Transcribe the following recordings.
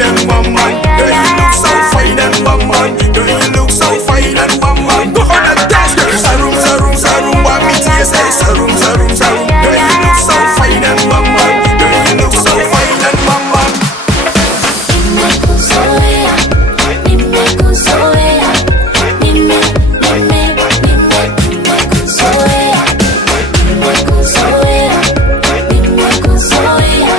fine and woman. Girl, you look so fine and woman. Girl, you look so fine and woman. Go on and dance, girl. Sarum, sarum, sarum, want me to say sarum, sarum, sarum. Girl, you look so fine and woman. Girl, you look so fine and woman. Numekuzoea, nimekuzoea, nimekuzoea, nimekuzoea, nimekuzoea,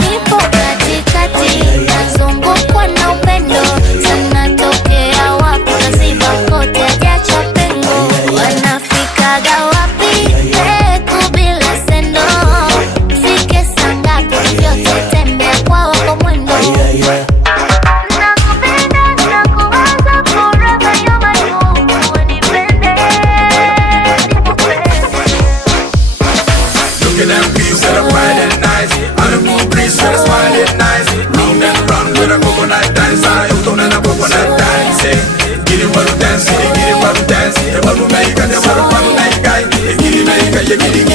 nipo katikati, nazungukwa na upendo, sana tokea wapi, kaziba kote hajacha pengo, wanafikaga wapi, peku bila sendo, fike sangapi, vyote tembea kwa wako mwendo. Nakupenda, nakuwaza forever, you're my home, unipende, nikupende. Look at them peas that are bright and nice. On the moon breeze that are smiling nice. Round and round with a coconut dance. I don't know a coconut dance. Get it while you dance, get it while you dance. The one who make it, the one who make it. Get it, make it,